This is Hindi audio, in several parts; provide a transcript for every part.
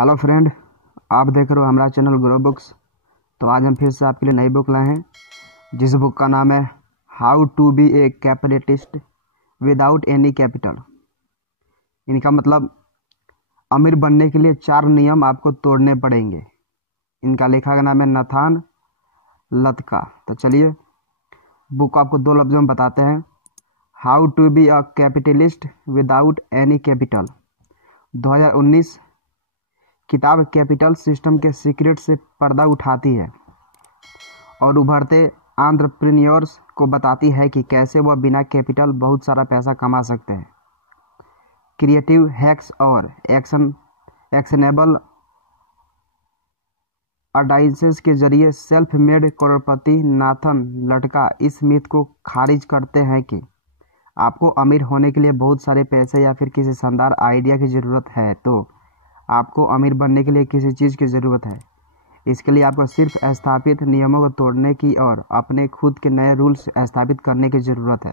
हेलो फ्रेंड, आप देख रहे हो हमारा चैनल ग्रो बुक्स। तो आज हम फिर से आपके लिए नई बुक लाए हैं जिस बुक का नाम है how to be a capitalist without any capital. इनका मतलब अमीर बनने के लिए 4 नियम आपको तोड़ने पड़ेंगे। इनका लेखक का नाम है नथान लतका। तो चलिए बुक आपको 2 लफ्ज़ों में बताते हैं। How to be a capitalist without any capital 2019 किताब कैपिटल सिस्टम के सीक्रेट से पर्दा उठाती है और उभरते एंटरप्रेन्योर्स को बताती है कि कैसे वह बिना कैपिटल बहुत सारा पैसा कमा सकते हैं। क्रिएटिव हैक्स और एक्शनेबल एडवाइसेस के जरिए सेल्फ मेड करोड़पति नाथन लटका इस मिथ को खारिज करते हैं कि आपको अमीर होने के लिए बहुत सारे पैसे या फिर किसी शानदार आइडिया की ज़रूरत है। तो आपको अमीर बनने के लिए किसी चीज़ की ज़रूरत है। इसके लिए आपको सिर्फ स्थापित नियमों को तोड़ने की और अपने खुद के नए रूल्स स्थापित करने की ज़रूरत है।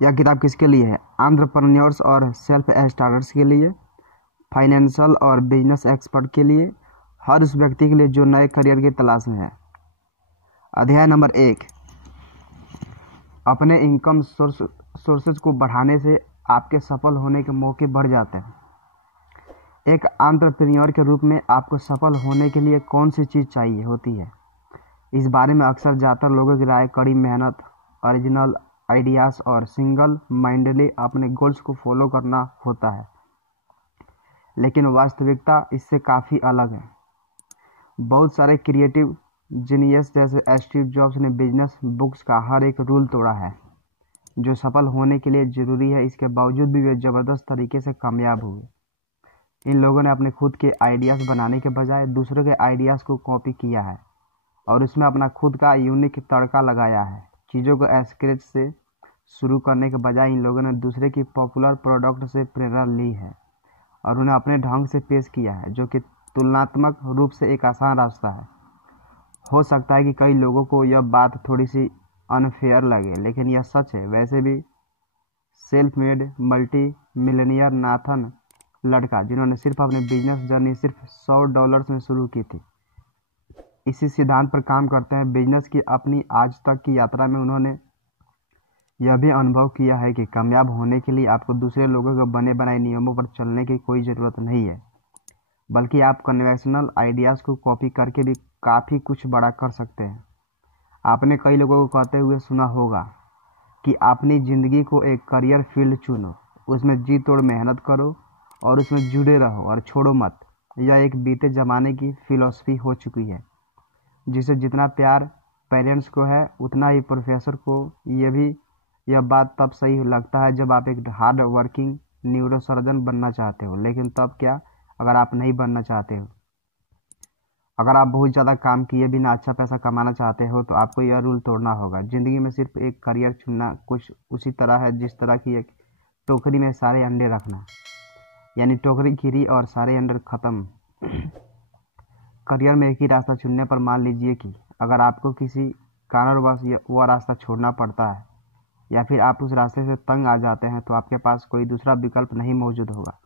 यह किताब किसके लिए है? एंटरप्रेन्योर्स और सेल्फ स्टार्टर्स के लिए, फाइनेंशियल और बिजनेस एक्सपर्ट के लिए, हर उस व्यक्ति के लिए जो नए करियर की तलाश में है। अध्याय नंबर 1, अपने इनकम सोर्सेज को बढ़ाने से आपके सफल होने के मौके बढ़ जाते हैं। एक एंटरप्रेन्योर के रूप में आपको सफल होने के लिए कौन सी चीज़ चाहिए होती है? इस बारे में अक्सर ज़्यादातर लोगों की राय कड़ी मेहनत, ओरिजिनल आइडियाज़ और सिंगल माइंडली अपने गोल्स को फॉलो करना होता है। लेकिन वास्तविकता इससे काफ़ी अलग है। बहुत सारे क्रिएटिव जीनियस जैसे स्टीव जॉब्स ने बिजनेस बुक्स का हर एक रूल तोड़ा है जो सफल होने के लिए ज़रूरी है। इसके बावजूद भी वे ज़बरदस्त तरीके से कामयाब हुए। इन लोगों ने अपने खुद के आइडियाज़ बनाने के बजाय दूसरों के आइडियाज़ को कॉपी किया है और उसमें अपना खुद का यूनिक तड़का लगाया है। चीज़ों को स्क्रैच से शुरू करने के बजाय इन लोगों ने दूसरे की पॉपुलर प्रोडक्ट से प्रेरणा ली है और उन्हें अपने ढंग से पेश किया है, जो कि तुलनात्मक रूप से एक आसान रास्ता है। हो सकता है कि कई लोगों को यह बात थोड़ी सी अनफेयर लगे, लेकिन यह सच है। वैसे भी self made multi millionaire Nathan लटका, जिन्होंने सिर्फ अपनी बिजनेस जर्नी सिर्फ $100 में शुरू की थी, इसी सिद्धांत पर काम करते हैं। बिजनेस की अपनी आज तक की यात्रा में उन्होंने यह भी अनुभव किया है कि कामयाब होने के लिए आपको दूसरे लोगों के बने बनाए नियमों पर चलने की कोई ज़रूरत नहीं है, बल्कि आप कन्वेंशनल आइडियाज़ को कॉपी करके भी काफ़ी कुछ बड़ा कर सकते हैं। आपने कई लोगों को कहते हुए सुना होगा कि अपनी ज़िंदगी को एक करियर फील्ड चुनो, उसमें जी तोड़ मेहनत करो और उसमें जुड़े रहो और छोड़ो मत। यह एक बीते ज़माने की फ़िलॉसफी हो चुकी है, जिसे जितना प्यार पेरेंट्स को है उतना ही प्रोफेसर को। यह बात तब सही लगता है जब आप एक हार्ड वर्किंग न्यूरोसर्जन बनना चाहते हो, लेकिन तब क्या अगर आप नहीं बनना चाहते हो? अगर आप बहुत ज़्यादा काम किए बिना अच्छा पैसा कमाना चाहते हो तो आपको यह रूल तोड़ना होगा। ज़िंदगी में सिर्फ एक करियर चुनना कुछ उसी तरह है जिस तरह की एक टोकरी में सारे अंडे रखना, यानी टोकरी गिरी और सारे अंडे ख़त्म। करियर में एक ही रास्ता चुनने पर मान लीजिए कि अगर आपको किसी कारणवश वह रास्ता छोड़ना पड़ता है या फिर आप उस रास्ते से तंग आ जाते हैं तो आपके पास कोई दूसरा विकल्प नहीं मौजूद होगा।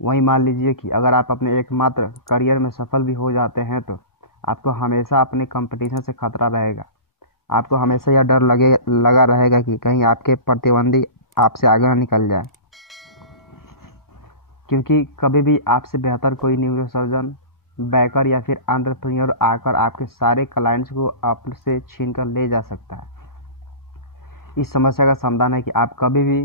वहीं मान लीजिए कि अगर आप अपने एकमात्र करियर में सफल भी हो जाते हैं तो आपको हमेशा अपने कंपटीशन से खतरा रहेगा। आपको हमेशा यह डर लगा रहेगा कि कहीं आपके प्रतिद्वंदी आपसे आगे ना निकल जाए, क्योंकि कभी भी आपसे बेहतर कोई न्यूरोसर्जन, बैकर या फिर एंटरप्रेन्योर आकर आपके सारे क्लाइंट्स को आपसे छीन कर ले जा सकता है। इस समस्या का समाधान है कि आप कभी भी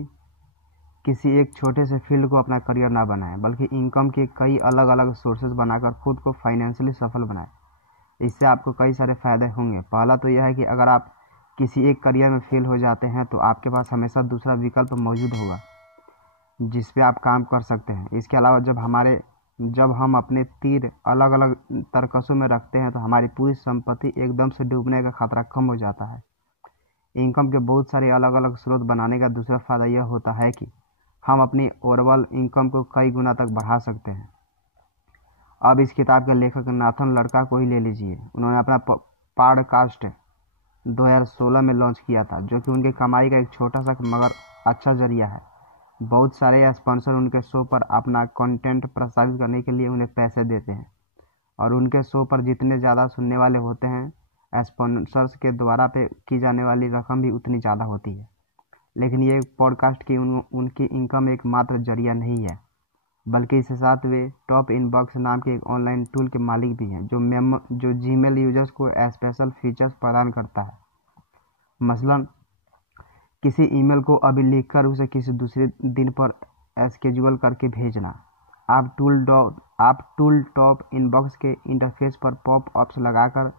किसी एक छोटे से फील्ड को अपना करियर ना बनाएं, बल्कि इनकम के कई अलग अलग सोर्सेज बनाकर खुद को फाइनेंशियली सफल बनाएं। इससे आपको कई सारे फ़ायदे होंगे। पहला तो यह है कि अगर आप किसी एक करियर में फेल हो जाते हैं तो आपके पास हमेशा दूसरा विकल्प मौजूद होगा जिस पे आप काम कर सकते हैं। इसके अलावा जब हम अपने तीर अलग अलग तरकसों में रखते हैं तो हमारी पूरी संपत्ति एकदम से डूबने का खतरा कम हो जाता है। इनकम के बहुत सारे अलग अलग स्रोत बनाने का दूसरा फ़ायदा यह होता है कि हम अपनी ओवरऑल इनकम को कई गुना तक बढ़ा सकते हैं। अब इस किताब के लेखक नाथन लटका को ही ले लीजिए। उन्होंने अपना पॉडकास्ट 2016 में लॉन्च किया था, जो कि उनकी कमाई का एक छोटा सा मगर अच्छा जरिया है। बहुत सारे स्पॉन्सर उनके शो पर अपना कंटेंट प्रसारित करने के लिए उन्हें पैसे देते हैं और उनके शो पर जितने ज़्यादा सुनने वाले होते हैं स्पॉन्सर्स के द्वारा पे की जाने वाली रकम भी उतनी ज़्यादा होती है। लेकिन ये पॉडकास्ट की उनकी इनकम एक मात्र जरिया नहीं है, बल्कि इसके साथ वे टॉप इनबॉक्स नाम के एक ऑनलाइन टूल के मालिक भी हैं जो जीमेल यूजर्स को स्पेशल फीचर्स प्रदान करता है। मसलन किसी ईमेल को अभी लिखकर उसे किसी दूसरे दिन पर स्केड्यूल करके भेजना। आप टूल टॉप इनबॉक्स के इंटरफेस पर पॉप अप्स लगाकर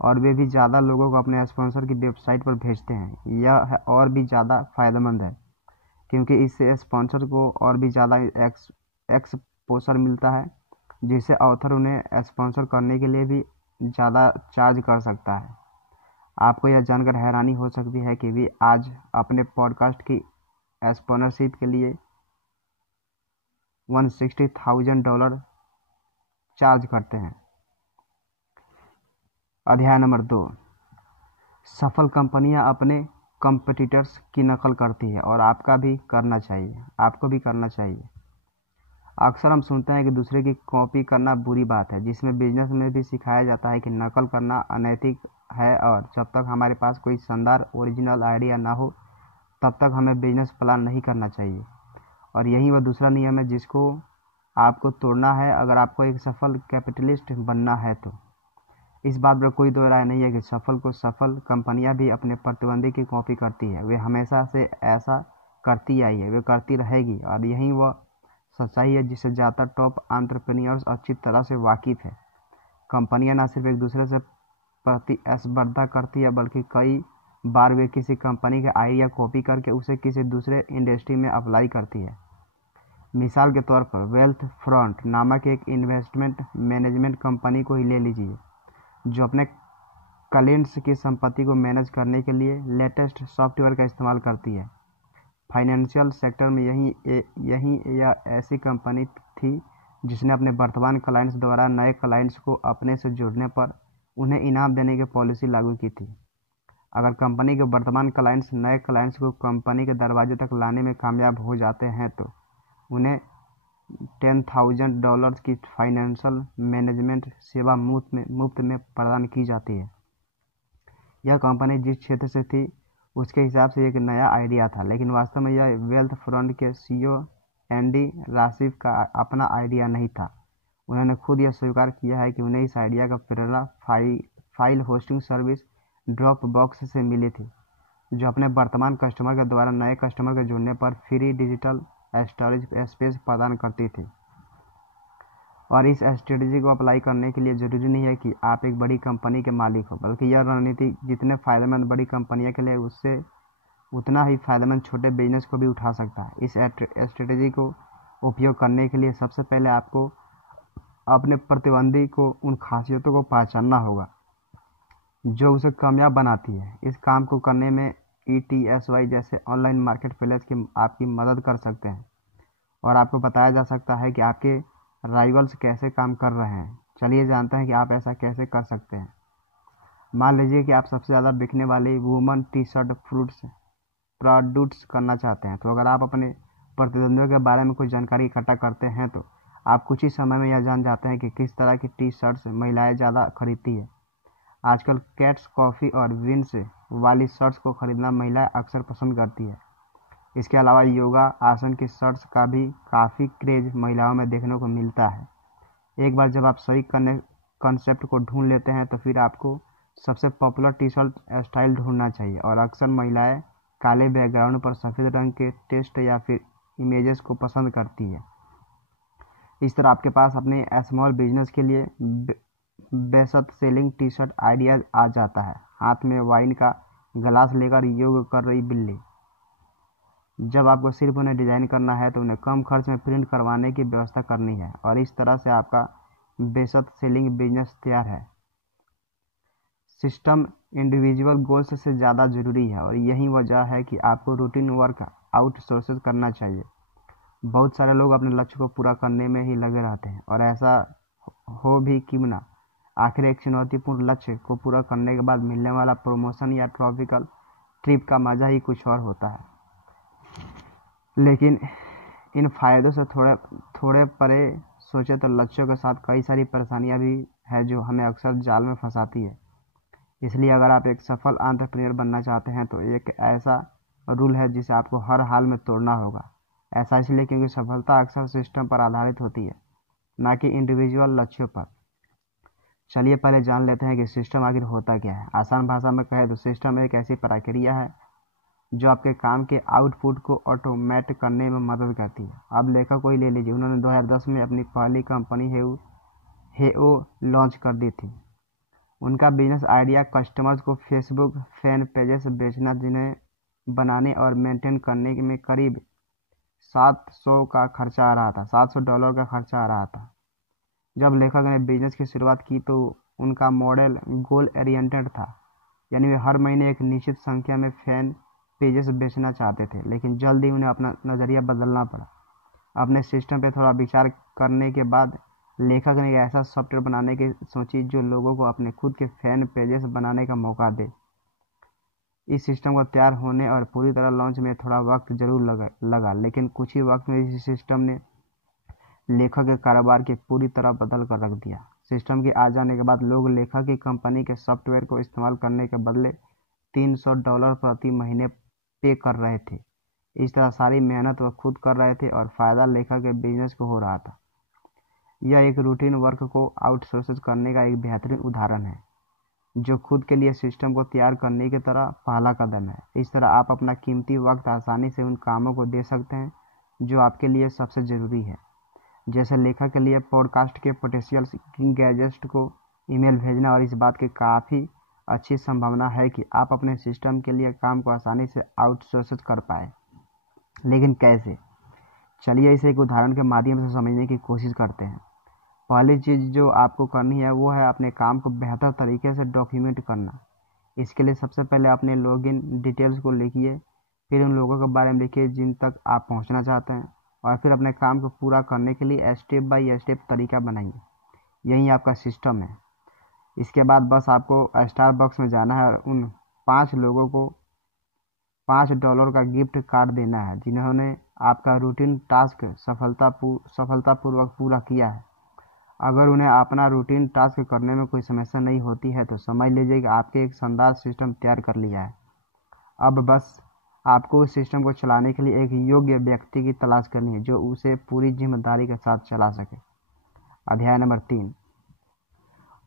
और वे भी ज़्यादा लोगों को अपने स्पॉन्सर की वेबसाइट पर भेजते हैं। यह और भी ज़्यादा फायदेमंद है क्योंकि इससे स्पॉन्सर को और भी ज़्यादा एक्सपोजर मिलता है, जिससे ऑथर उन्हें स्पॉन्सर करने के लिए भी ज़्यादा चार्ज कर सकता है। आपको यह जानकर हैरानी हो सकती है कि वे आज अपने पॉडकास्ट की स्पॉन्सरशिप के लिए $160,000 चार्ज करते हैं। अध्याय नंबर 2, सफल कंपनियां अपने कंपटीटर्स की नकल करती है और आपको भी करना चाहिए। अक्सर हम सुनते हैं कि दूसरे की कॉपी करना बुरी बात है, जिसमें बिजनेस में भी सिखाया जाता है कि नकल करना अनैतिक है और जब तक हमारे पास कोई शानदार ओरिजिनल आइडिया ना हो तब तक हमें बिजनेस प्लान नहीं करना चाहिए। और यही वह दूसरा नियम है जिसको आपको तोड़ना है अगर आपको एक सफल कैपिटलिस्ट बनना है तो। इस बात पर कोई दो राय नहीं है कि सफल कंपनियां भी अपने प्रतिद्वंदी की कॉपी करती है। वे हमेशा से ऐसा करती आई है, वे करती रहेगी और यही वह सच्चाई है जिससे ज़्यादातर टॉप एंटरप्रेन्योर्स अच्छी तरह से वाकिफ है। कंपनियां न सिर्फ एक दूसरे से प्रतिस्पर्धा करती है बल्कि कई बार वे किसी कंपनी का आइडिया कॉपी करके उसे किसी दूसरे इंडस्ट्री में अप्लाई करती है। मिसाल के तौर पर वेल्थ फ्रंट नामक एक इन्वेस्टमेंट मैनेजमेंट कंपनी को ही ले लीजिए, जो अपने क्लाइंट्स की संपत्ति को मैनेज करने के लिए लेटेस्ट सॉफ्टवेयर का इस्तेमाल करती है। फाइनेंशियल सेक्टर में यह ऐसी कंपनी थी जिसने अपने वर्तमान क्लाइंट्स द्वारा नए क्लाइंट्स को अपने से जुड़ने पर उन्हें इनाम देने की पॉलिसी लागू की थी। अगर कंपनी के वर्तमान क्लाइंट्स नए क्लाइंट्स को कंपनी के दरवाजे तक लाने में कामयाब हो जाते हैं तो उन्हें $10,000 की फाइनेंशियल मैनेजमेंट सेवा मुफ्त में प्रदान की जाती है। यह कंपनी जिस क्षेत्र से थी उसके हिसाब से एक नया आइडिया था, लेकिन वास्तव में यह वेल्थ फ्रंट के CEO एंडी राशिफ का अपना आइडिया नहीं था। उन्होंने खुद यह स्वीकार किया है कि उन्हें इस आइडिया का प्रेरणा फाइल होस्टिंग सर्विस ड्रॉपबॉक्स से मिली थी, जो अपने वर्तमान कस्टमर के द्वारा नए कस्टमर के जुड़ने पर फ्री डिजिटल स्टोरेज स्पेस प्रदान करती थी। और इस स्ट्रेटजी को अप्लाई करने के लिए ज़रूरी नहीं है कि आप एक बड़ी कंपनी के मालिक हो, बल्कि यह रणनीति जितने फायदेमंद बड़ी कंपनियों के लिए उससे उतना ही फायदेमंद छोटे बिजनेस को भी उठा सकता है। इस स्ट्रेटजी को उपयोग करने के लिए सबसे पहले आपको अपने प्रतिद्वंदी को उन खासियतों को पहचानना होगा जो उसे कामयाब बनाती है। इस काम को करने में ETSY जैसे ऑनलाइन मार्केट प्लेस के आपकी मदद कर सकते हैं और आपको बताया जा सकता है कि आपके राइवल्स कैसे काम कर रहे हैं। चलिए जानते हैं कि आप ऐसा कैसे कर सकते हैं। मान लीजिए कि आप सबसे ज़्यादा बिकने वाली वुमन टी-शर्ट प्रोड्यूस करना चाहते हैं, तो अगर आप अपने प्रतिद्वंदियों के बारे में कुछ जानकारी इकट्ठा करते हैं तो आप कुछ ही समय में यह जान जाते हैं कि किस तरह की टी-शर्ट्स महिलाएं ज़्यादा खरीदती है। आजकल कैट्स कॉफ़ी और विंस वाली शर्ट्स को खरीदना महिलाएं अक्सर पसंद करती है। इसके अलावा योगा आसन की शर्ट्स का भी काफ़ी क्रेज महिलाओं में देखने को मिलता है। एक बार जब आप सही कंसेप्ट को ढूंढ लेते हैं तो फिर आपको सबसे पॉपुलर टी-शर्ट स्टाइल ढूंढना चाहिए और अक्सर महिलाएं काले बैकग्राउंड पर सफ़ेद रंग के टेक्स्ट या फिर इमेजेस को पसंद करती है। इस तरह आपके पास अपने स्मॉल बिजनेस के लिए बेस्ट सेलिंग टी-शर्ट आइडिया आ जाता है। हाथ में वाइन का गिलास लेकर योग कर रही बिल्ली। जब आपको सिर्फ उन्हें डिज़ाइन करना है तो उन्हें कम खर्च में प्रिंट करवाने की व्यवस्था करनी है और इस तरह से आपका बेस्ट सेलिंग बिजनेस तैयार है। सिस्टम इंडिविजुअल गोल्स से ज़्यादा ज़रूरी है और यही वजह है कि आपको रूटीन वर्क आउटसोर्स करना चाहिए। बहुत सारे लोग अपने लक्ष्य को पूरा करने में ही लगे रहते हैं और ऐसा हो भी क्यों ना, आखिर एक चुनौतीपूर्ण लक्ष्य को पूरा करने के बाद मिलने वाला प्रमोशन या ट्रॉपिकल ट्रिप का मज़ा ही कुछ और होता है। लेकिन इन फायदों से थोड़े थोड़े परे सोचे तो लक्ष्यों के साथ कई सारी परेशानियां भी है जो हमें अक्सर जाल में फंसाती है। इसलिए अगर आप एक सफल एंटरप्रेन्योर बनना चाहते हैं तो एक ऐसा रूल है जिसे आपको हर हाल में तोड़ना होगा। ऐसा इसलिए क्योंकि सफलता अक्सर सिस्टम पर आधारित होती है, ना कि इंडिविजुअल लक्ष्यों पर। चलिए पहले जान लेते हैं कि सिस्टम आखिर होता क्या है। आसान भाषा में कहे तो सिस्टम एक ऐसी प्रक्रिया है जो आपके काम के आउटपुट को ऑटोमेट करने में मदद करती है। अब लेखक को ही ले लीजिए, उन्होंने 2010 में अपनी पहली कंपनी हेओ लॉन्च कर दी थी। उनका बिजनेस आइडिया कस्टमर्स को फेसबुक फैन पेजेस बेचना, जिन्हें बनाने और मेंटेन करने में करीब 700 का खर्चा आ रहा था, $700 का खर्चा आ रहा था। जब लेखक ने बिजनेस की शुरुआत की तो उनका मॉडल गोल ओरिएंटेड था, यानी वे हर महीने एक निश्चित संख्या में फैन पेजेस बेचना चाहते थे। लेकिन जल्द ही उन्हें अपना नज़रिया बदलना पड़ा। अपने सिस्टम पर थोड़ा विचार करने के बाद लेखक ने एक ऐसा सॉफ्टवेयर बनाने की सोची जो लोगों को अपने खुद के फैन पेजेस बनाने का मौका दे। इस सिस्टम को तैयार होने और पूरी तरह लॉन्च में थोड़ा वक्त जरूर लगा, लेकिन कुछ ही वक्त में इस सिस्टम ने लेखक के कारोबार के पूरी तरह बदल कर रख दिया। सिस्टम के आ जाने के बाद लोग लेखक की कंपनी के सॉफ्टवेयर को इस्तेमाल करने के बदले $300 प्रति महीने पे कर रहे थे। इस तरह सारी मेहनत वह खुद कर रहे थे और फायदा लेखक के बिजनेस को हो रहा था। यह एक रूटीन वर्क को आउटसोर्स करने का एक बेहतरीन उदाहरण है, जो खुद के लिए सिस्टम को तैयार करने की तरह पहला कदम है। इस तरह आप अपना कीमती वक्त आसानी से उन कामों को दे सकते हैं जो आपके लिए सबसे ज़रूरी है, जैसे लेखक के लिए पॉडकास्ट के पोटेंशियल गेस्ट को ईमेल भेजना। और इस बात की काफ़ी अच्छी संभावना है कि आप अपने सिस्टम के लिए काम को आसानी से आउटसोर्स कर पाए। लेकिन कैसे? चलिए इसे एक उदाहरण के माध्यम से समझने की कोशिश करते हैं। पहली चीज़ जो आपको करनी है वो है अपने काम को बेहतर तरीके से डॉक्यूमेंट करना। इसके लिए सबसे पहले अपने लॉगिन डिटेल्स को लिखिए, फिर उन लोगों के बारे में लिखिए जिन तक आप पहुंचना चाहते हैं, और फिर अपने काम को पूरा करने के लिए स्टेप बाय स्टेप तरीका बनाइए। यही आपका सिस्टम है। इसके बाद बस आपको स्टारबक्स में जाना है और उन 5 लोगों को $5 का गिफ्ट कार्ड देना है जिन्होंने आपका रूटीन टास्क सफलतापूर्वक पूरा किया है। अगर उन्हें अपना रूटीन टास्क करने में कोई समस्या नहीं होती है तो समझ लीजिए कि आपके एक शानदार सिस्टम तैयार कर लिया है। अब बस आपको उस सिस्टम को चलाने के लिए एक योग्य व्यक्ति की तलाश करनी है जो उसे पूरी जिम्मेदारी के साथ चला सके। अध्याय नंबर 3,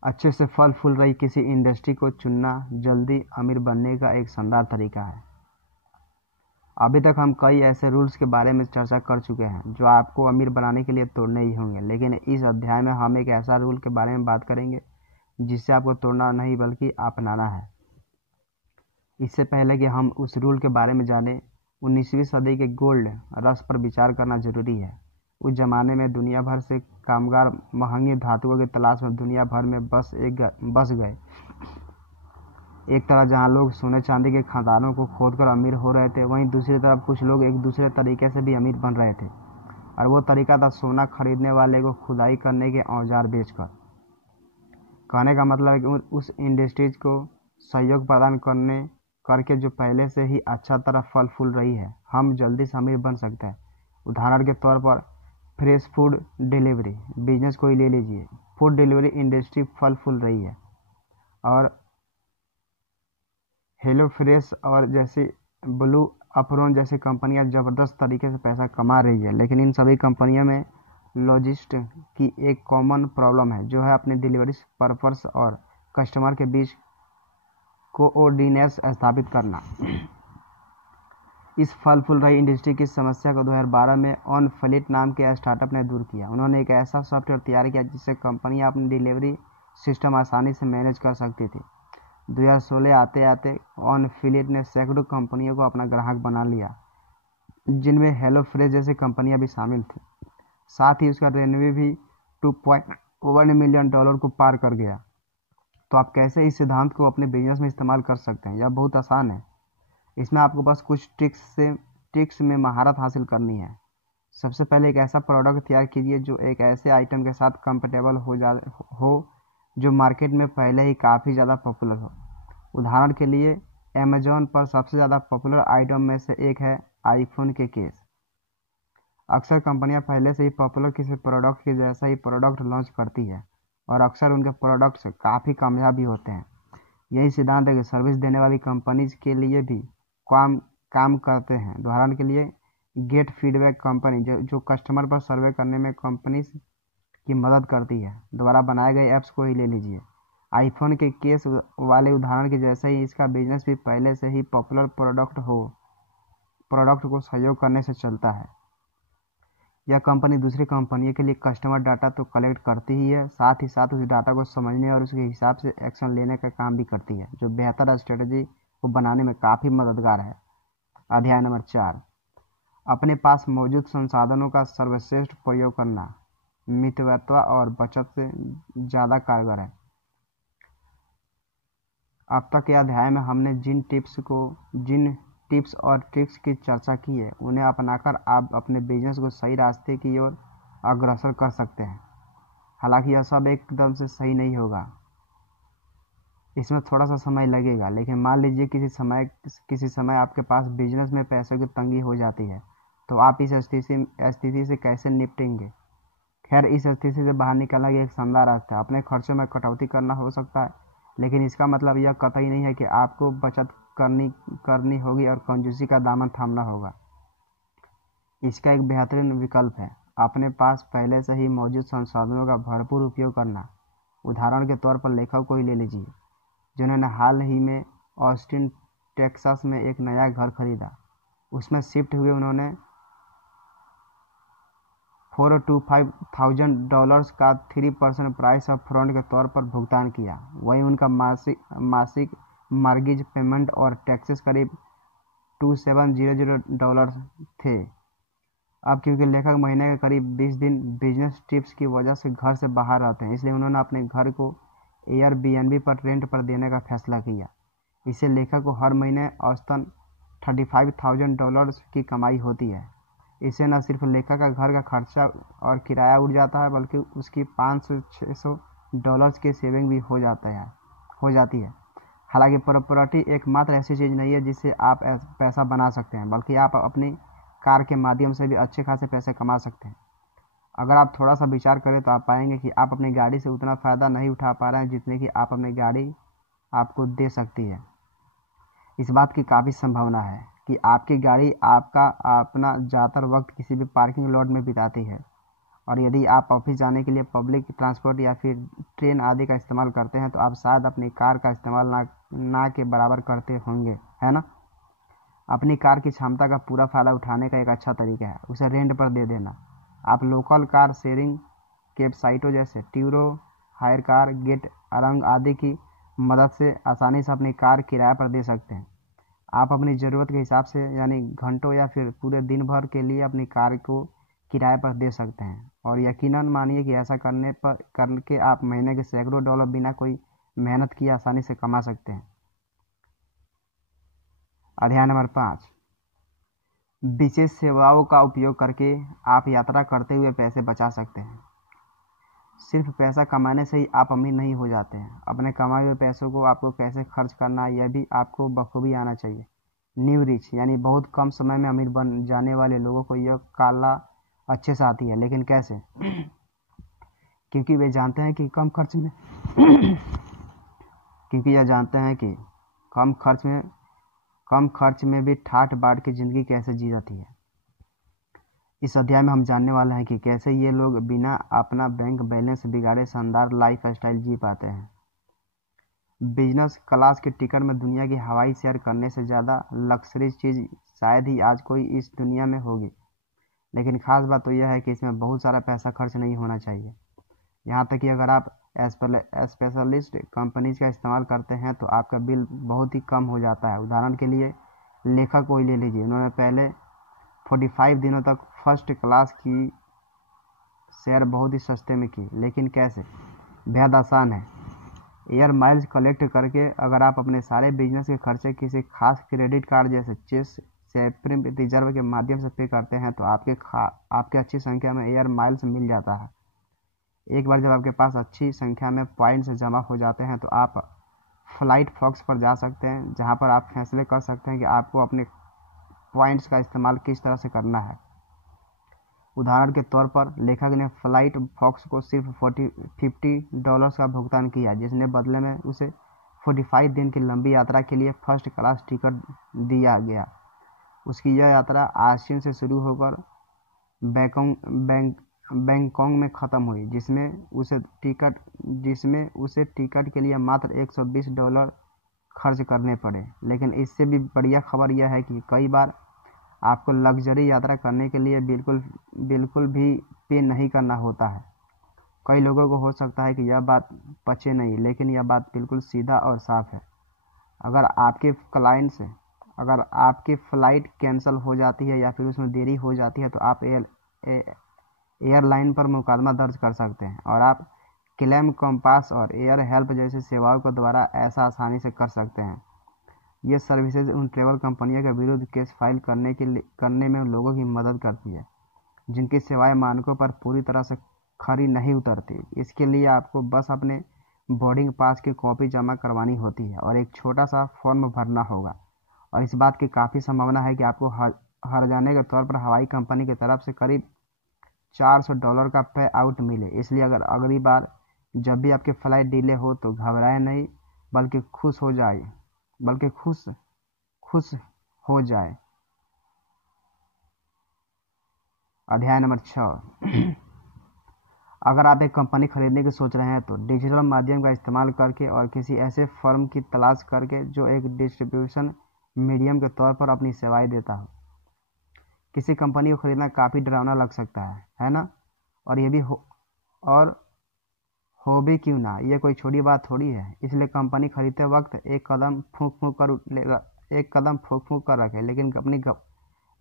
अच्छे से फल फूल रही किसी इंडस्ट्री को चुनना जल्दी अमीर बनने का एक शानदार तरीका है। अभी तक हम कई ऐसे रूल्स के बारे में चर्चा कर चुके हैं जो आपको अमीर बनाने के लिए तोड़ने ही होंगे, लेकिन इस अध्याय में हम एक ऐसा रूल के बारे में बात करेंगे जिससे आपको तोड़ना नहीं बल्कि अपनाना है। इससे पहले कि हम उस रूल के बारे में जानें, 19वीं सदी के गोल्ड रश पर विचार करना जरूरी है। उस जमाने में दुनिया भर से कामगार महंगी धातुओं की तलाश में दुनिया भर में बस गए। एक तरफ जहां लोग सोने चांदी के खदानों को खोदकर अमीर हो रहे थे, वहीं दूसरी तरफ कुछ लोग एक दूसरे तरीके से भी अमीर बन रहे थे, और वो तरीका था सोना खरीदने वाले को खुदाई करने के औजार बेचकर। कहने का मतलब है कि उस इंडस्ट्रीज को सहयोग प्रदान करके जो पहले से ही अच्छा तरह फल फूल रही है, हम जल्दी से अमीर बन सकते हैं। उदाहरण के तौर पर फ्रेश फूड डिलीवरी बिजनेस को ही ले लीजिए। फूड डिलीवरी इंडस्ट्री फल फूल रही है और हेलो फ्रेश और जैसी ब्लू अप्रोन जैसी कंपनियां ज़बरदस्त तरीके से पैसा कमा रही है। लेकिन इन सभी कंपनियों में लॉजिस्ट की एक कॉमन प्रॉब्लम है, जो है अपने डिलीवरी पर्पस और कस्टमर के बीच कोऑर्डिनेशन स्थापित करना। इस फल फूल रही इंडस्ट्री की समस्या को 2012 में ऑन फ्लीट नाम के स्टार्टअप ने दूर किया। उन्होंने एक ऐसा सॉफ्टवेयर तैयार किया जिससे कंपनियां अपनी डिलीवरी सिस्टम आसानी से मैनेज कर सकती थी। 2016 आते आते ऑन फ्लीट ने सैकड़ों कंपनियों को अपना ग्राहक बना लिया, जिनमें हेलो फ्रेश जैसी कंपनियां भी शामिल थी। साथ ही उसका रेवेन्यू भी $2.1 मिलियन को पार कर गया। तो आप कैसे इस सिद्धांत को अपने बिजनेस में इस्तेमाल कर सकते हैं? यह बहुत आसान है। इसमें आपको बस कुछ ट्रिक्स में महारत हासिल करनी है। सबसे पहले एक ऐसा प्रोडक्ट तैयार कीजिए जो एक ऐसे आइटम के साथ कंपेटेबल हो जो मार्केट में पहले ही काफ़ी ज़्यादा पॉपुलर हो। उदाहरण के लिए अमेज़ॉन पर सबसे ज़्यादा पॉपुलर आइटम में से एक है आईफोन के केस। अक्सर कंपनियां पहले से ही पॉपुलर किसी प्रोडक्ट के जैसा ही प्रोडक्ट लॉन्च करती है और अक्सर उनके प्रोडक्ट्स काफ़ी कामयाब भी होते हैं। यही सिद्धांत है कि सर्विस देने वाली कंपनीज के लिए भी काम काम करते हैं। उदाहरण के लिए गेट फीडबैक कंपनी जो कस्टमर पर सर्वे करने में कंपनीज की मदद करती है। द्वारा बनाए गए ऐप्स को ही ले लीजिए। आईफोन के केस वाले उदाहरण के जैसे ही इसका बिजनेस भी पहले से ही पॉपुलर प्रोडक्ट को सहयोग करने से चलता है। यह कंपनी दूसरी कंपनियों के लिए कस्टमर डाटा तो कलेक्ट करती ही है, साथ ही साथ उस डाटा को समझने और उसके हिसाब से एक्शन लेने का काम भी करती है, जो बेहतर स्ट्रेटजी को बनाने में काफ़ी मददगार है। अध्याय नंबर 4, अपने पास मौजूद संसाधनों का सर्वश्रेष्ठ प्रयोग करना मितव्ययता और बचत से ज़्यादा कारगर है। अब तक के अध्याय में हमने जिन टिप्स और ट्रिक्स की चर्चा की है, उन्हें अपनाकर आप अपने बिजनेस को सही रास्ते की ओर अग्रसर कर सकते हैं। हालांकि यह सब एकदम से सही नहीं होगा, इसमें थोड़ा सा समय लगेगा। लेकिन मान लीजिए किसी समय आपके पास बिजनेस में पैसों की तंगी हो जाती है, तो आप इस स्थिति से कैसे निपटेंगे? खैर, इस स्थिति से बाहर निकलना एक शानदार रास्ता है। अपने खर्चों में कटौती करना हो सकता है, लेकिन इसका मतलब यह कतई नहीं है कि आपको बचत करनी होगी और कंजूसी का दामन थामना होगा। इसका एक बेहतरीन विकल्प है अपने पास पहले से ही मौजूद संसाधनों का भरपूर उपयोग करना। उदाहरण के तौर पर लेखक को ही ले लीजिए, जिन्होंने हाल ही में ऑस्टिन टेक्सास में एक नया घर खरीदा। उसमें शिफ्ट हुए उन्होंने $425,000 का 3% प्राइस ऑफ फ्रंट के तौर पर भुगतान किया। वहीं उनका मासिक मॉर्गेज पेमेंट और टैक्सेस करीब $2700 थे। अब क्योंकि लेखक महीने के करीब 20 दिन बिजनेस ट्रिप्स की वजह से घर से बाहर रहते हैं, इसलिए उन्होंने अपने घर को एयरबीएनबी पर रेंट पर देने का फैसला किया। इससे लेखक को हर महीने औसतन $35,000 की कमाई होती है। इससे न सिर्फ लेखक का घर का खर्चा और किराया उड़ जाता है, बल्कि उसकी $500-600 की सेविंग भी हो जाती है। हालांकि प्रॉपर्टी एकमात्र ऐसी चीज़ नहीं है जिससे आप पैसा बना सकते हैं, बल्कि आप अपनी कार के माध्यम से भी अच्छे खासे पैसे कमा सकते हैं। अगर आप थोड़ा सा विचार करें तो आप पाएंगे कि आप अपनी गाड़ी से उतना फ़ायदा नहीं उठा पा रहे हैं जितने कि आप अपनी गाड़ी आपको दे सकती है। इस बात की काफ़ी संभावना है कि आपकी गाड़ी आपका अपना ज़्यादातर वक्त किसी भी पार्किंग लॉट में बिताती है, और यदि आप ऑफिस जाने के लिए पब्लिक ट्रांसपोर्ट या फिर ट्रेन आदि का इस्तेमाल करते हैं, तो आप शायद अपनी कार का इस्तेमाल ना के बराबर करते होंगे, है ना? अपनी कार की क्षमता का पूरा फ़ायदा उठाने का एक अच्छा तरीका है उसे रेंट पर दे देना। आप लोकल कार शेयरिंग वेबसाइटों जैसे ट्यूरो, हायर कार, गेट अरंग आदि की मदद से आसानी से अपनी कार किराए पर दे सकते हैं। आप अपनी ज़रूरत के हिसाब से, यानी घंटों या फिर पूरे दिन भर के लिए अपनी कार को किराए पर दे सकते हैं, और यकीनन मानिए कि ऐसा करके आप महीने के सैकड़ों डॉलर बिना कोई मेहनत किए आसानी से कमा सकते हैं। अध्याय नंबर 5, विशेष सेवाओं का उपयोग करके आप यात्रा करते हुए पैसे बचा सकते हैं। सिर्फ पैसा कमाने से ही आप अमीर नहीं हो जाते हैं। अपने कमाए हुए पैसों को आपको कैसे खर्च करना है, यह भी आपको बखूबी आना चाहिए। न्यू रिच यानी बहुत कम समय में अमीर बन जाने वाले लोगों को यह कला अच्छे से आती है, लेकिन कैसे? क्योंकि वे जानते हैं कि कम खर्च में भी ठाठ बाट की ज़िंदगी कैसे जी जाती है। इस अध्याय में हम जानने वाले हैं कि कैसे ये लोग बिना अपना बैंक बैलेंस बिगाड़े शानदार लाइफ स्टाइल जी पाते हैं। बिजनेस क्लास की टिकट में दुनिया की हवाई सैर करने से ज़्यादा लग्जरी चीज़ शायद ही आज कोई इस दुनिया में होगी। लेकिन ख़ास बात तो यह है कि इसमें बहुत सारा पैसा खर्च नहीं होना चाहिए। यहाँ तक कि अगर आप स्पेशलिस्ट कंपनीज का इस्तेमाल करते हैं तो आपका बिल बहुत ही कम हो जाता है। उदाहरण के लिए लेखक को ही ले लीजिए। उन्होंने पहले 45 दिनों तक फर्स्ट क्लास की सैर बहुत ही सस्ते में की। लेकिन कैसे? बेहद आसान है। एयर माइल्स कलेक्ट करके अगर आप अपने सारे बिजनेस के खर्चे किसी खास क्रेडिट कार्ड जैसे चेस सेफ्रिम रिजर्व के माध्यम से पे करते हैं, तो आपके अच्छी संख्या में एयर माइल्स मिल जाता है। एक बार जब आपके पास अच्छी संख्या में पॉइंट्स जमा हो जाते हैं, तो आप फ्लाइट फॉक्स पर जा सकते हैं, जहां पर आप फैसले कर सकते हैं कि आपको अपने पॉइंट्स का इस्तेमाल किस तरह से करना है। उदाहरण के तौर पर लेखक ने फ्लाइट फॉक्स को सिर्फ $50 का भुगतान किया, जिसने बदले में उसे 45 दिन की लंबी यात्रा के लिए फर्स्ट क्लास टिकट दिया गया। उसकी यह यात्रा आसियान से शुरू होकर बैंकॉक में ख़त्म हुई, जिसमें उसे टिकट के लिए मात्र $120 खर्च करने पड़े। लेकिन इससे भी बढ़िया खबर यह है कि कई बार आपको लग्जरी यात्रा करने के लिए बिल्कुल भी पे नहीं करना होता है। कई लोगों को हो सकता है कि यह बात पचे नहीं, लेकिन यह बात बिल्कुल सीधा और साफ है। अगर आपकी फ़्लाइट कैंसिल हो जाती है या फिर उसमें देरी हो जाती है तो आप एयरलाइन पर मुकदमा दर्ज कर सकते हैं, और आप क्लेम कम्पास और एयर हेल्प जैसी सेवाओं के द्वारा ऐसा आसानी से कर सकते हैं। ये सर्विसेज उन ट्रैवल कंपनियों के विरुद्ध केस फाइल करने में लोगों की मदद करती है जिनकी सेवाएं मानकों पर पूरी तरह से खरी नहीं उतरती। इसके लिए आपको बस अपने बोर्डिंग पास की कॉपी जमा करवानी होती है और एक छोटा सा फॉर्म भरना होगा, और इस बात की काफ़ी संभावना है कि आपको हर्जाने के तौर पर हवाई कंपनी की तरफ से करीब $400 का पे आउट मिले। इसलिए अगर अगली बार जब भी आपकी फ़्लाइट डिले हो तो घबराएं नहीं, बल्कि खुश हो जाए। अध्याय नंबर 6। अगर आप एक कंपनी खरीदने की सोच रहे हैं तो डिजिटल माध्यम का इस्तेमाल करके और किसी ऐसे फर्म की तलाश करके जो एक डिस्ट्रीब्यूशन मीडियम के तौर पर अपनी सेवाएं देता हो। किसी कंपनी को खरीदना काफ़ी डरावना लग सकता है ना? और ये भी हो भी क्यों ना, ये कोई छोटी बात थोड़ी है। इसलिए कंपनी खरीदते वक्त एक कदम फूंक फूंक कर रखें,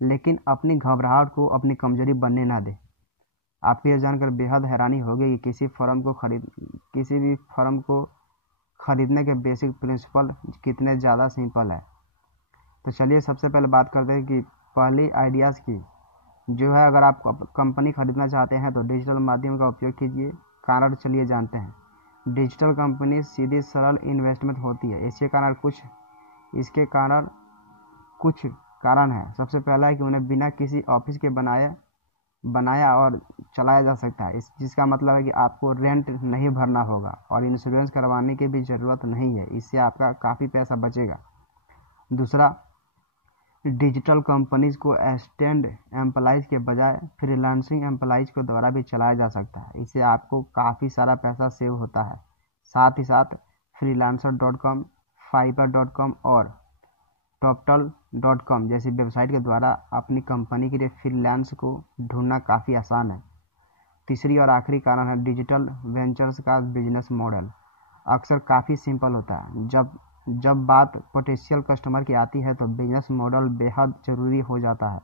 लेकिन अपनी घबराहट को अपनी कमजोरी बनने ना दे। आपको यह जानकर बेहद हैरानी होगी कि किसी भी फर्म को खरीदने के बेसिक प्रिंसिपल कितने ज़्यादा सिंपल है। तो चलिए सबसे पहले बात करते हैं कि पहली आइडियाज़ की जो है। अगर आप कंपनी खरीदना चाहते हैं तो डिजिटल माध्यम का उपयोग कीजिए। कारण चलिए जानते हैं। डिजिटल कंपनी सीधी सरल इन्वेस्टमेंट होती है। इसके कुछ कारण हैं। सबसे पहला है कि उन्हें बिना किसी ऑफिस के बनाया और चलाया जा सकता है, जिसका मतलब है कि आपको रेंट नहीं भरना होगा और इंश्योरेंस करवाने की भी ज़रूरत नहीं है। इससे आपका काफ़ी पैसा बचेगा। दूसरा, डिजिटल कंपनीज को असिस्टेंट एम्प्लॉइज़ के बजाय फ्रीलांसिंग एम्प्लॉइज़ के द्वारा भी चलाया जा सकता है। इससे आपको काफ़ी सारा पैसा सेव होता है। साथ ही साथ freelancer.com, fiverr.com और toptal.com जैसी वेबसाइट के द्वारा अपनी कंपनी के लिए फ्रीलांस को ढूंढना काफ़ी आसान है। तीसरी और आखिरी कारण है डिजिटल वेंचर्स का बिजनेस मॉडल अक्सर काफ़ी सिंपल होता है। जब बात पोटेंशियल कस्टमर की आती है तो बिजनेस मॉडल बेहद ज़रूरी हो जाता है,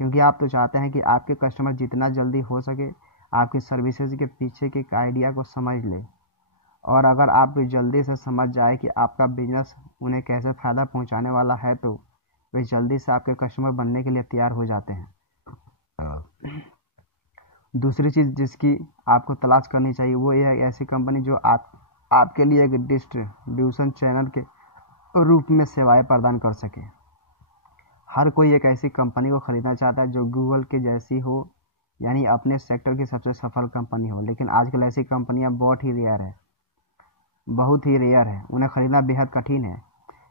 क्योंकि आप तो चाहते हैं कि आपके कस्टमर जितना जल्दी हो सके आपकी सर्विसेज के पीछे के आइडिया को समझ ले, और अगर आप जल्दी से समझ जाए कि आपका बिजनेस उन्हें कैसे फ़ायदा पहुंचाने वाला है तो वे जल्दी से आपके कस्टमर बनने के लिए तैयार हो जाते हैं। दूसरी चीज़ जिसकी आपको तलाश करनी चाहिए वो ये है ऐसी कंपनी जो आपके लिए एक डिस्ट्रीब्यूशन चैनल के रूप में सेवाएं प्रदान कर सके। हर कोई एक ऐसी कंपनी को खरीदना चाहता है जो गूगल के जैसी हो, यानी अपने सेक्टर की सबसे सफल कंपनी हो। लेकिन आजकल ऐसी कंपनियां बहुत ही रेयर है। उन्हें खरीदना बेहद कठिन है।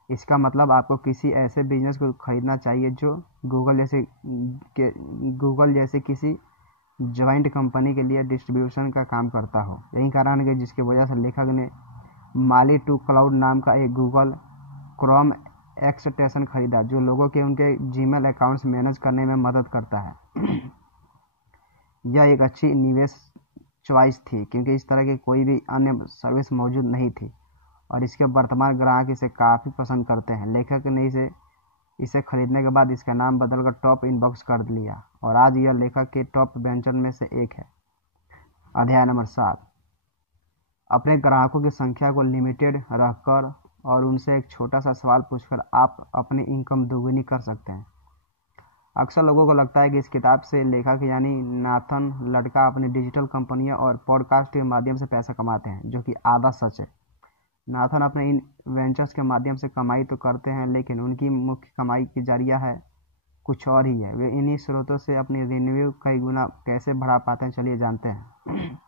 इसका मतलब आपको किसी ऐसे बिजनेस को खरीदना चाहिए जो गूगल जैसे किसी जॉइंट कंपनी के लिए डिस्ट्रीब्यूशन का काम करता हो। यही कारण है जिसकी वजह से लेखक ने माली टू क्लाउड नाम का एक गूगल क्रोम एक्सटेंशन खरीदा, जो लोगों के उनके जीमेल अकाउंट्स मैनेज करने में मदद करता है। यह एक अच्छी निवेश चॉइस थी, क्योंकि इस तरह की कोई भी अन्य सर्विस मौजूद नहीं थी और इसके वर्तमान ग्राहक इसे काफ़ी पसंद करते हैं। लेखक ने इसे खरीदने के बाद इसका नाम बदलकर टॉप इनबॉक्स कर लिया और आज यह लेखक के टॉप वेंचर में से एक है। अध्याय नंबर 7। अपने ग्राहकों की संख्या को लिमिटेड रखकर और उनसे एक छोटा सा सवाल पूछकर आप अपनी इनकम दोगुनी कर सकते हैं। अक्सर लोगों को लगता है कि इस किताब से लेखक यानी नाथन लड़का अपनी डिजिटल कंपनियों और पॉडकास्ट के माध्यम से पैसा कमाते हैं, जो कि आधा सच है। नाथन अपने इन वेंचर्स के माध्यम से कमाई तो करते हैं, लेकिन उनकी मुख्य कमाई की जरिया है कुछ और ही है। वे इन्हीं स्रोतों से अपनी रेवेन्यू कई गुना कैसे बढ़ा पाते हैं, चलिए जानते हैं।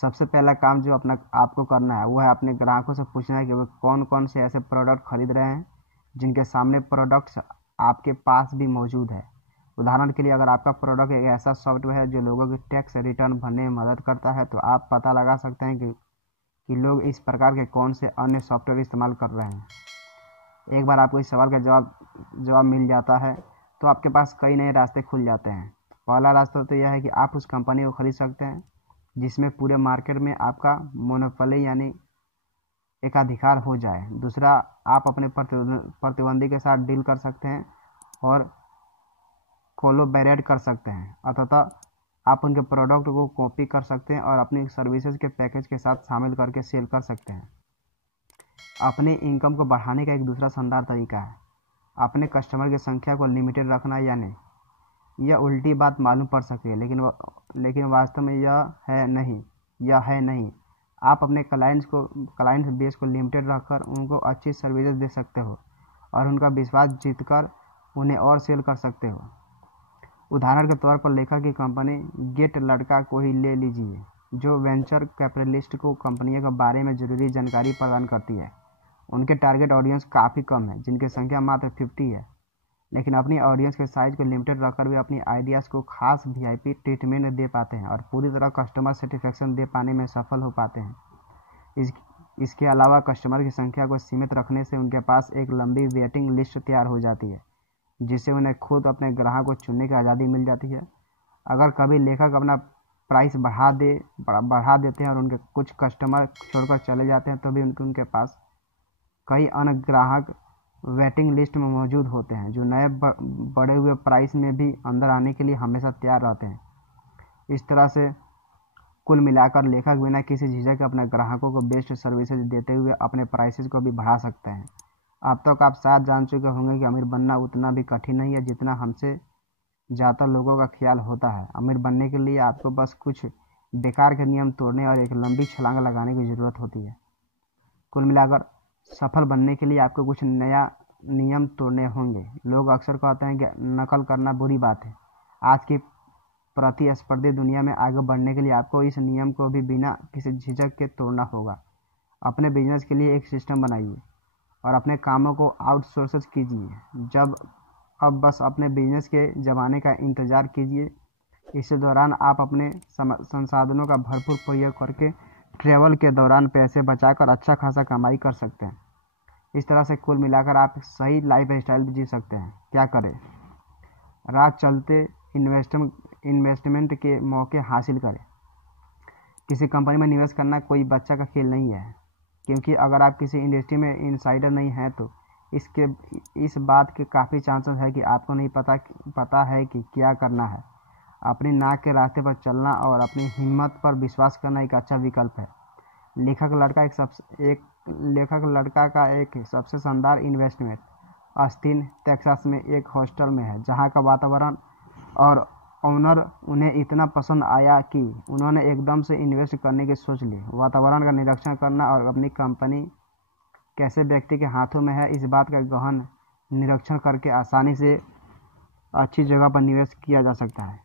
सबसे पहला काम जो आपको करना है वो है अपने ग्राहकों से पूछना है कि वे कौन कौन से ऐसे प्रोडक्ट खरीद रहे हैं जिनके सामने प्रोडक्ट्स आपके पास भी मौजूद है। उदाहरण के लिए, अगर आपका प्रोडक्ट एक ऐसा सॉफ्टवेयर है जो लोगों के टैक्स रिटर्न भरने में मदद करता है, तो आप पता लगा सकते हैं कि लोग इस प्रकार के कौन से अन्य सॉफ्टवेयर इस्तेमाल कर रहे हैं। एक बार आपको इस सवाल का जवाब मिल जाता है तो आपके पास कई नए रास्ते खुल जाते हैं। पहला रास्ता तो यह है कि आप उस कंपनी को खरीद सकते हैं जिसमें पूरे मार्केट में आपका मोनोपोली यानी एकाधिकार हो जाए। दूसरा, आप अपने प्रतिद्वंदी के साथ डील कर सकते हैं और कोलैबोरेट कर सकते हैं, अतः आप उनके प्रोडक्ट को कॉपी कर सकते हैं और अपनी सर्विसेज के पैकेज के साथ शामिल करके सेल कर सकते हैं। अपने इनकम को बढ़ाने का एक दूसरा शानदार तरीका है अपने कस्टमर की संख्या को लिमिटेड रखना। यानी यह उल्टी बात मालूम पड़ सके, लेकिन वास्तव में यह है नहीं। आप अपने क्लाइंट बेस को लिमिटेड रखकर उनको अच्छी सर्विसेज दे सकते हो और उनका विश्वास जीतकर उन्हें और सेल कर सकते हो। उदाहरण के तौर पर लेखा की कंपनी गेट लड़का को ही ले लीजिए, जो वेंचर कैपिटलिस्ट को कंपनियों के बारे में जरूरी जानकारी प्रदान करती है। उनके टारगेट ऑडियंस काफ़ी कम है, जिनकी संख्या मात्र 50 है, लेकिन अपनी ऑडियंस के साइज को लिमिटेड रखकर वे अपनी आइडियाज़ को खास VIP ट्रीटमेंट दे पाते हैं और पूरी तरह कस्टमर सेटिस्फेक्शन दे पाने में सफल हो पाते हैं। इसके अलावा कस्टमर की संख्या को सीमित रखने से उनके पास एक लंबी वेटिंग लिस्ट तैयार हो जाती है, जिससे उन्हें खुद अपने ग्राहक को चुनने की आज़ादी मिल जाती है। अगर कभी लेखक अपना प्राइस बढ़ा देते हैं और उनके कुछ कस्टमर छोड़कर चले जाते हैं, तो भी उनके पास कई अन्य ग्राहक वेटिंग लिस्ट में मौजूद होते हैं, जो नए बढ़े हुए प्राइस में भी अंदर आने के लिए हमेशा तैयार रहते हैं। इस तरह से कुल मिलाकर लेखक बिना किसी झिझक अपने ग्राहकों को बेस्ट सर्विसेज देते हुए अपने प्राइसेस को भी बढ़ा सकते हैं। अब तक आप शायद जान चुके होंगे कि अमीर बनना उतना भी कठिन नहीं है जितना हमसे ज़्यादा लोगों का ख्याल होता है। अमीर बनने के लिए आपको बस कुछ बेकार के नियम तोड़ने और एक लंबी छलांग लगाने की ज़रूरत होती है। कुल मिलाकर सफल बनने के लिए आपको कुछ नया नियम तोड़ने होंगे। लोग अक्सर कहते हैं कि नकल करना बुरी बात है। आज की प्रतिस्पर्धी दुनिया में आगे बढ़ने के लिए आपको इस नियम को भी बिना किसी झिझक के तोड़ना होगा। अपने बिजनेस के लिए एक सिस्टम बनाइए और अपने कामों को आउटसोर्स कीजिए। अब बस अपने बिजनेस के ज़माने का इंतज़ार कीजिए। इस दौरान आप अपने संसाधनों का भरपूर प्रयोग करके ट्रैवल के दौरान पैसे बचाकर अच्छा खासा कमाई कर सकते हैं। इस तरह से कुल मिलाकर आप सही लाइफ स्टाइल भी जी सकते हैं। क्या करें? रात चलते इन्वेस्टमेंट के मौके हासिल करें। किसी कंपनी में निवेश करना कोई बच्चा का खेल नहीं है, क्योंकि अगर आप किसी इंडस्ट्री में इनसाइडर नहीं हैं तो इस बात के काफ़ी चांसेस है कि आपको नहीं पता है कि क्या करना है। अपनी नाक के रास्ते पर चलना और अपनी हिम्मत पर विश्वास करना एक अच्छा विकल्प है। लेखक लड़का का एक सबसे शानदार इन्वेस्टमेंट ऑस्टिन टेक्सास में एक हॉस्टल में है, जहां का वातावरण और ओनर उन्हें इतना पसंद आया कि उन्होंने एकदम से इन्वेस्ट करने की सोच ली। वातावरण का निरीक्षण करना और अपनी कंपनी कैसे व्यक्ति के हाथों में है, इस बात का गहन निरीक्षण करके आसानी से अच्छी जगह पर निवेश किया जा सकता है।